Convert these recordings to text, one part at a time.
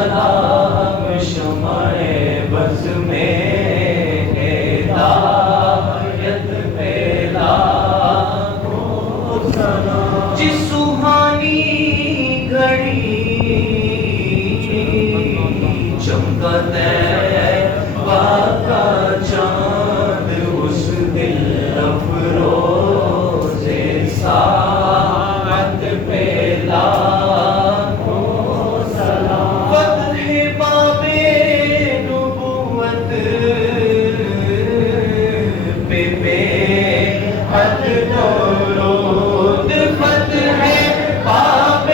سلام شمع بز میں ہدایت پھیلا سلام جس سہانی گھڑی چمکا طیبہ کا چاند اس دل افروز ساعت پہ لاکھوں سلام فتح باب نبوت پہ بے حد درود فتح باب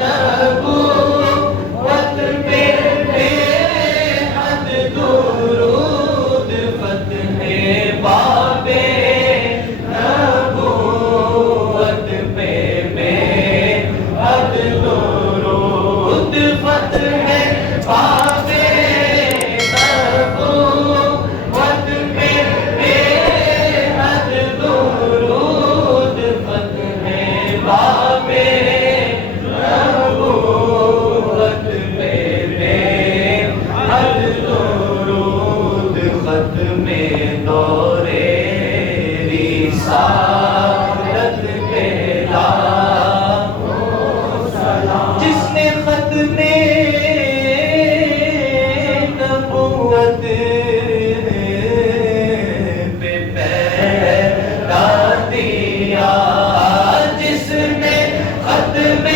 نبوت پہ بے حد درود فتح باب نبوت پہ بے حد درود فتح باب نبوت پہ بے حد درود فتح باب نبوت پہ بے حد درود ختم دور رسالت پہ لاکھوں سلام جس نے ختم نبوت پہ پہرا دیا جس نے ختم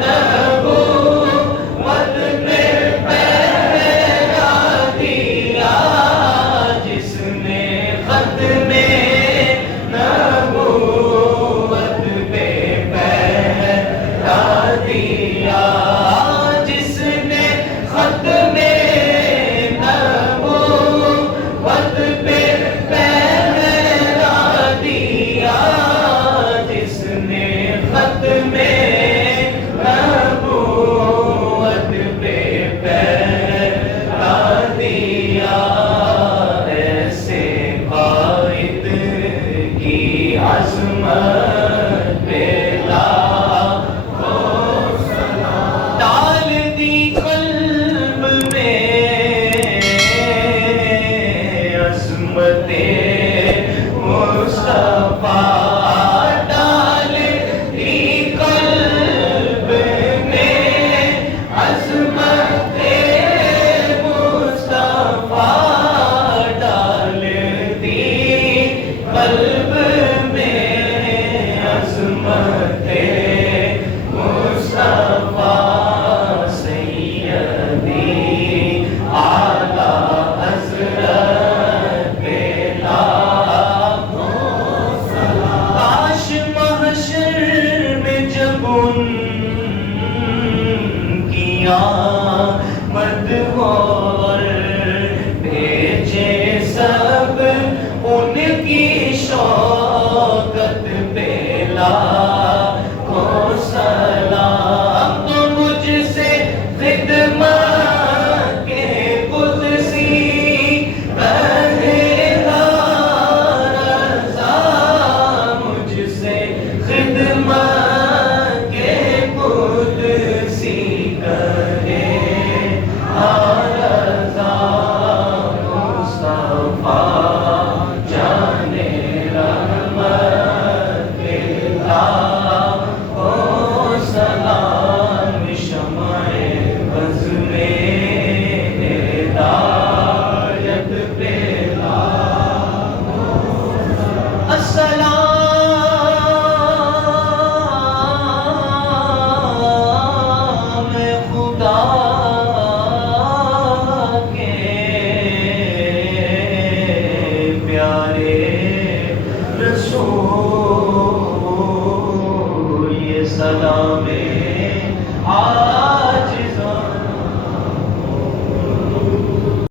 نبوت پہ پہرا دیا جس نے ختم نبوت پہ پہرا دیا جس نے ختم نبوت پہ پہرا دیا جس نے ختم نبوت پہ پہرا دیا ایسے قائد کی عظمت پہ لاکھوں سلام ڈال دی قلب میں عظمت مصطفیٰ ڈال دی قلب میں عظمت مصطفیٰ ڈال دی قلب میں عظمت مصطفیٰ سیدی اعلیٰ حضرت پہ لاکھوں سلام کاش محشر میں جب ان کی